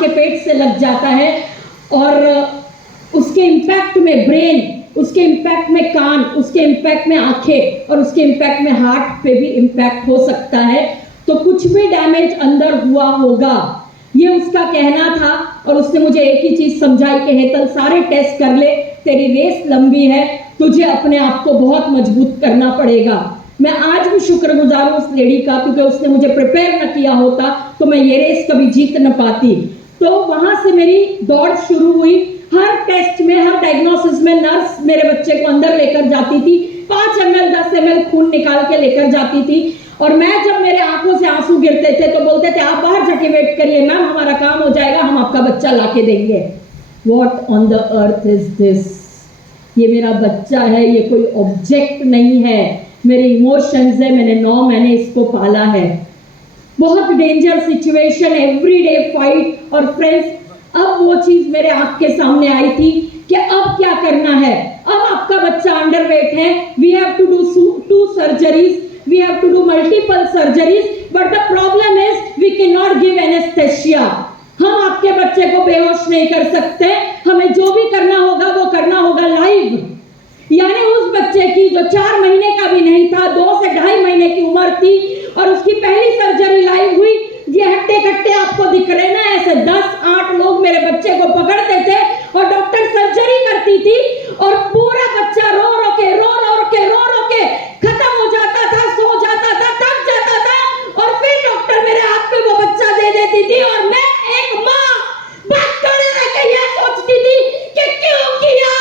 के पेट से लग जाता है और उसके इम्पैक्ट में ब्रेन, उसके इम्पैक्ट में कान, उसके इम्पैक्ट में आंखें और उसके इम्पैक्ट में हार्ट पे भी इम्पैक्ट हो सकता है। तो कुछ भी डैमेज अंदर हुआ होगा, ये उसका कहना था। और उसने मुझे एक ही चीज समझाई कि हेतल सारे टेस्ट कर ले, तेरी रेस लंबी है, तुझे अपने आप को बहुत मजबूत करना पड़ेगा। मैं आज भी शुक्रगुजार हूँ उस लेडी का, क्योंकि उसने मुझे प्रिपेयर न किया होता तो मैं ये रेस कभी जीत न पाती। तो वहां से मेरी दौड़ शुरू हुई। हर टेस्ट में, हर डायग्नोसिस में नर्स मेरे बच्चे को अंदर लेकर जाती थी, 5 ml 10 ml खून निकाल के लेकर जाती थी। और मैं जब मेरे आंखों से आंसू गिरते थे तो बोलते थे आप बाहर जाके वेट करिए मैम, हमारा काम हो जाएगा, हम आपका बच्चा लाके देंगे। What on the earth is this? ये मेरा बच्चा है, ये कोई ऑब्जेक्ट नहीं है, मेरे इमोशंस है, मैंने 9 महीने इसको पाला है। बहुत डेंजर सिचुएशन, एवरीडे फाइट। और फ्रेंड्स, अब वो चीज मेरे आंख के सामने आई थी कि अब क्या करना है। अब आपका बच्चा अंडरवेट है, we have to do 2 surgeries, we have to do multiple surgeries, but the problem is we cannot give anesthesia. हम आपके बच्चे को बेहोश नहीं कर सकते, हमें जो भी करना होगा वो करना होगा लाइव। यानी उस बच्चे की जो 4 महीने का भी नहीं था, 2 से 2.5 महीने की उम्र थी और उसकी पहली सर्जरी लाइव हुई। ये हट्टे कट्टे आपको दिख रहे ना, ऐसे 10-8 लोग मेरे बच्चे को पकड़ते थे और डॉक्टर सर्जरी करती थी और पूरा बच्चा रो रो के खत्म हो जाता था, सो जाता था, थक जाता था और फिर डॉक्टर मेरे हाथ में वो बच्चा दे देती थी। और मैं एक माँ बस खड़े रह के ये सोचती थी कि क्यों किया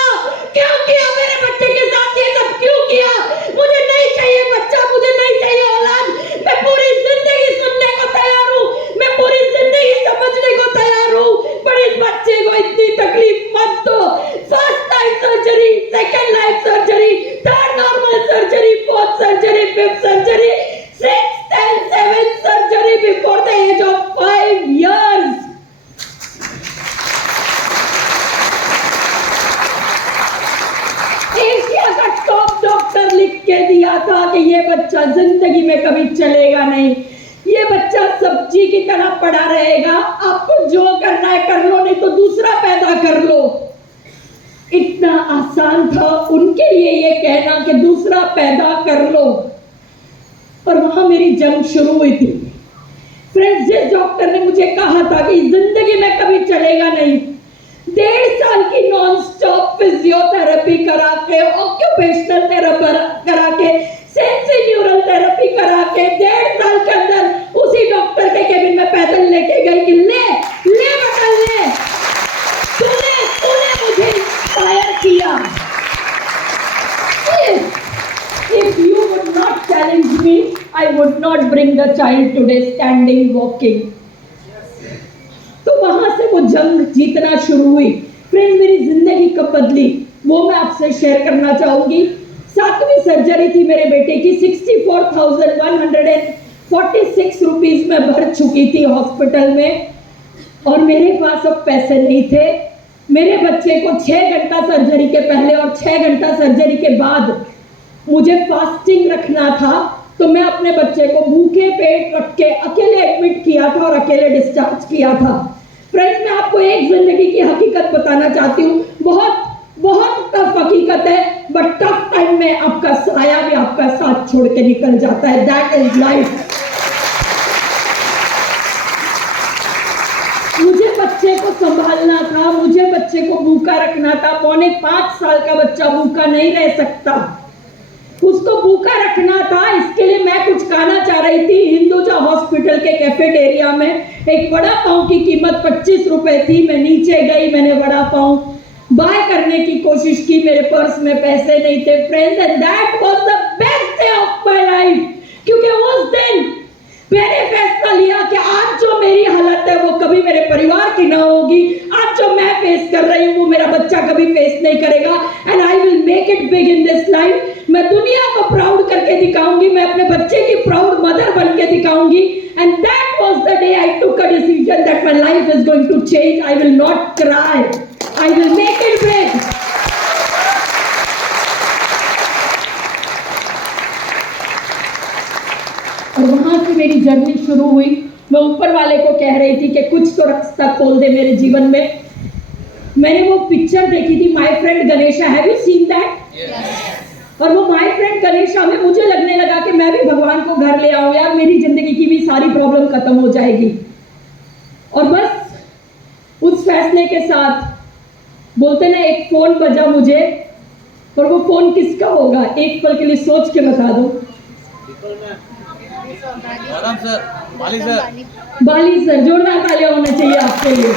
मेरे बच्चे के साथ ये सब क्यों किया। मुझे नहीं चाहिए बच्चा, मुझे नहीं चाहिए औलाद, मैं पूरी जिंदगी सुनने को तैयार हूँ, मैं पूरी जिंदगी समझने को तैयार हूँ, पर इस बच्चे को इतनी तकलीफ मत दो। First life surgery, second life surgery, third normal surgery, fourth surgery, fifth surgery, sixth and seventh surgery before the age of 5 years। Asia का टॉप डॉक्टर लिख के दिया था कि ये बच्चा जिंदगी में कभी चलेगा नहीं, ये बच्चा सब्जी की तरह पड़ा रहेगा, आपको जो करना है कर लो, नहीं तो दूसरा पैदा कर लो। इतना आसान था उनके लिए ये कहना कि दूसरा पैदा कर लो। और वहां मेरी जंग शुरू हुई थी। फ्रेंड्स, जिस डॉक्टर ने मुझे कहा था कि जिंदगी में कभी चलेगा नहीं, 1.5 साल की नॉन स्टॉप फिजियोथेरेपी करा के, ऑक्यूपेशनल थेरेपी करा के, सेंसरी न्यूरल थेरेपी करा के 1.5 साल के अंदर उसी डॉक्टर के केबिन में पैदल लेके गई कि ले बटन ले, तूने मुझे इंस्पायर किया। If you would not challenge me, I would not bring the child today standing, walking. तो वहां से वो जंग जीतना शुरू हुई। फ्रेंड, मेरी जिंदगी कब बदली वो मैं आपसे शेयर करना चाहूंगी। 7वीं सर्जरी थी मेरे बेटे की, 64,146 रुपीज में भर चुकी थी हॉस्पिटल में और मेरे पास अब पैसे नहीं थे। मेरे बच्चे को 6 घंटा सर्जरी के पहले और 6 घंटा सर्जरी के बाद मुझे फास्टिंग रखना था, तो मैं अपने बच्चे को भूखे पेट रख के अकेले एडमिट किया था और अकेले डिस्चार्ज किया था। फ्रेंड्स, मैं आपको एक जिंदगी की हकीकत बताना चाहती हूँ, बहुत टफ हकीकत है, बट टफ टाइम में आपका साया भी आपका साथ छोड़ के निकल जाता है। That is life. मुझे बच्चे को संभालना था, मुझे बच्चे को भूखा रखना था। 4.5 साल का बच्चा भूखा नहीं रह सकता, उसको भूखा रखना था। इसके लिए मैं कुछ खाना चाह रही थी। हिंदुजा हॉस्पिटल के कैफेटेरिया में एक वड़ा पाव की कीमत 25 रुपए थी। मैं नीचे गई, मैंने वड़ा पाव बाय करने की कोशिश की, मेरे पर्स में पैसे नहीं थे। Friends, and that was the best day of my life, क्योंकि उस दिन मैंने फैसला लिया कि आज जो मेरी हालत है वो कभी मेरे परिवार की ना होगी। आज जो मैं फेस कर रही हूँ वो मेरा बच्चा कभी फेस नहीं करेगा। And I will make it big in this life. मैं दुनिया को प्राउड करके दिखाऊंगी, मैं अपने बच्चे की प्राउड मदर बन के दिखाऊंगी। And that was the day I took a decision that my life is going to change. I will not cry, I will make it big. और वहां से मेरी जर्नी शुरू हुई। मैं ऊपर वाले को कह रही थी कि कुछ तो रास्ता खोल दे मेरे जीवन में। मैंने वो पिक्चर देखी थी my friend Ganesha, have you seen that? और वो माय फ्रेंड गणेशा में मुझे लगने लगा कि मैं भी भगवान को घर ले आऊं यार, मेरी जिंदगी की भी सारी प्रॉब्लम खत्म हो जाएगी। और बस उस फैसले के साथ, बोलते ना, एक फोन बजा मुझे, और वो फोन किसका होगा एक पल के लिए सोच के बता दो। बाली सर, जोरदार तालियां होना चाहिए आपके लिए।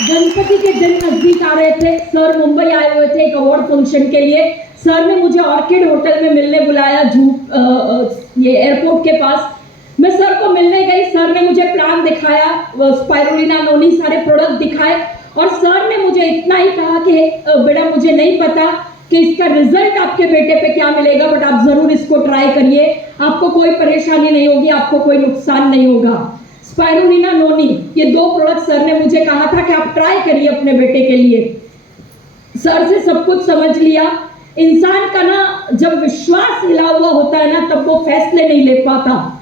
गणपति के दिन नजदीक आ रहे थे, सर मुंबई आए हुए थे एक अवार्ड फंक्शन के लिए। सर ने मुझे ऑर्किड होटल में मिलने बुलाया, ये एयरपोर्ट के पास। मैं सर को मिलने गई, सर ने मुझे प्लान दिखाया, स्पाइरुलिना नोनी सारे प्रोडक्ट दिखाए, और सर ने मुझे इतना ही कहा कि बेटा मुझे नहीं पता कि इसका रिजल्ट आपके बेटे पे क्या मिलेगा, बट आप जरूर इसको ट्राई करिए, आपको कोई परेशानी नहीं होगी, आपको कोई नुकसान नहीं होगा। स्पाइरुलिना नोनी, ये 2 प्रोडक्ट सर ने मुझे कहा था कि आप ट्राई करिए अपने बेटे के लिए। सर से सब कुछ समझ लिया। इंसान का ना जब विश्वास हिला हुआ होता है ना, तब वो फैसले नहीं ले पाता।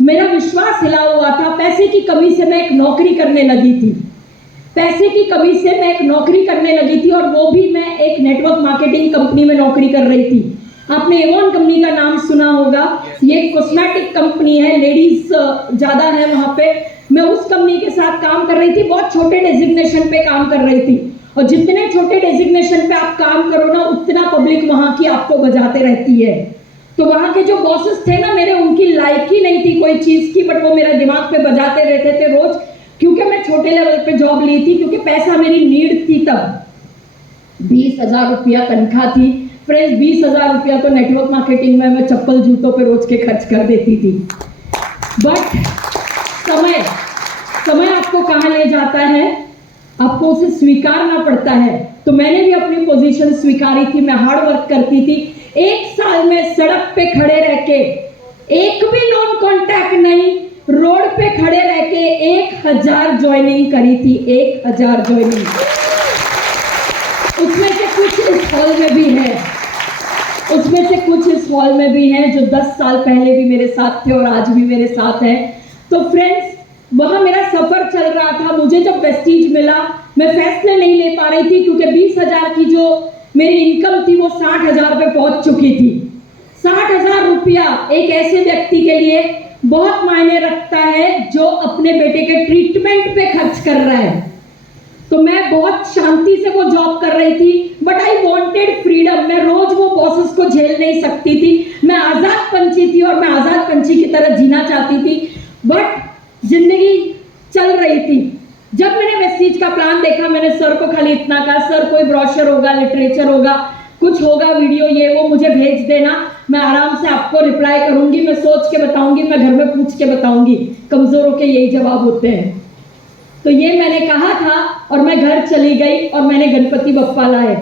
मेरा विश्वास हिला हुआ था, पैसे की कमी से मैं एक नौकरी करने लगी थी, पैसे की कमी से मैं एक नौकरी करने लगी थी, और वो भी मैं एक नेटवर्क मार्केटिंग कंपनी में नौकरी कर रही थी। आपने एवॉन कंपनी का नाम सुना होगा, ये कॉस्मेटिक कंपनी है, लेडीज ज्यादा है वहां पे। मैं उस कंपनी के साथ काम कर रही थी, बहुत छोटे डेजिग्नेशन पे काम कर रही थी, और जितने छोटे डेजिग्नेशन पे आप काम करो ना, उतना पब्लिक वहां की आपको बजाते रहती है। तो वहां के जो बॉसेस थे ना मेरे, उनकी लायक ही नहीं थी कोई चीज की, बट वो मेरा दिमाग पे बजाते रहते थे रोज, क्योंकि मैं छोटे लेवल पे जॉब ली थी, क्योंकि पैसा मेरी नीड थी। तब 20,000 रुपया तनख्वाह थी। फ्रेंड्स, 20,000 रुपया तो नेटवर्क मार्केटिंग में मैं चप्पल जूतों पे रोज के खर्च कर देती थी। बट समय आपको कहाँ ले जाता है, आपको उसे स्वीकारना पड़ता है। तो मैंने भी अपनी पोजीशन स्वीकारी थी, मैं हार्ड वर्क करती थी। 1 साल में सड़क पे खड़े रह के, एक भी नॉन कॉन्टैक्ट नहीं, रोड पे खड़े रह के 1000 ज्वाइनिंग करी थी, 1000 ज्वाइनिंग। उसमें से कुछ इस हॉल में भी है, उसमें से कुछ इस हॉल में भी हैं जो 10 साल पहले भी मेरे साथ थे और आज भी मेरे साथ हैं। तो फ्रेंड्स, वहां मेरा सफर चल रहा था। मुझे जब वेस्टीज मिला, मैं फैसले नहीं ले पा रही थी, क्योंकि 20,000 की जो मेरी इनकम थी वो 60,000 पे पहुंच चुकी थी। 60,000 रुपया एक ऐसे व्यक्ति के लिए बहुत मायने रखता है जो अपने बेटे के ट्रीटमेंट पे खर्च कर रहा है। तो मैं बहुत शांति से वो जॉब कर रही थी, बट आई वांटेड फ्रीडम। मैं रोज वो बॉसेस को झेल नहीं सकती थी। मैं आजाद पंछी थी और मैं आजाद पंछी की तरह जीना चाहती थी, बट जिंदगी चल रही थी। जब मैंने वेस्टीज का प्लान देखा, मैंने सर को खाली इतना कहा, सर कोई ब्रोशर होगा, लिटरेचर होगा, कुछ होगा, वीडियो ये वो मुझे भेज देना, मैं आराम से आपको रिप्लाई करूंगी, मैं सोच के बताऊंगी, मैं घर में पूछ के बताऊंगी। कमजोरों के यही जवाब होते हैं। तो ये मैंने कहा था और मैं घर चली गई और मैंने गणपति बप्पा लाए।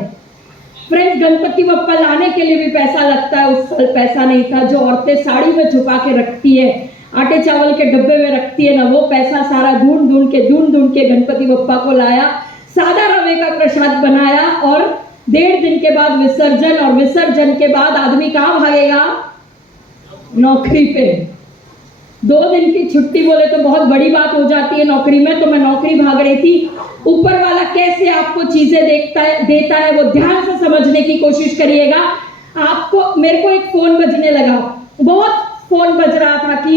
फ्रेंड्स, गणपति बप्पा लाने के लिए भी पैसा लगता है, उस साल पैसा नहीं था। जो औरतें साड़ी में छुपा के रखती है, आटे चावल के डब्बे में रखती है ना, वो पैसा सारा ढूंढ ढूंढ के गणपति बप्पा को लाया, सादा रवे का प्रसाद बनाया, और 1.5 दिन के बाद विसर्जन, और विसर्जन के बाद आदमी कहाँ भागेगा? नौकरी पे। 2 दिन की छुट्टी बोले तो बहुत बड़ी बात हो जाती है नौकरी में, तो मैं नौकरी भाग रही थी। ऊपर वाला कैसे आपको चीजें देता है, वो ध्यान से समझने की कोशिश करिएगा। मेरे को एक फोन बजने लगा, बहुत फोन बज रहा था कि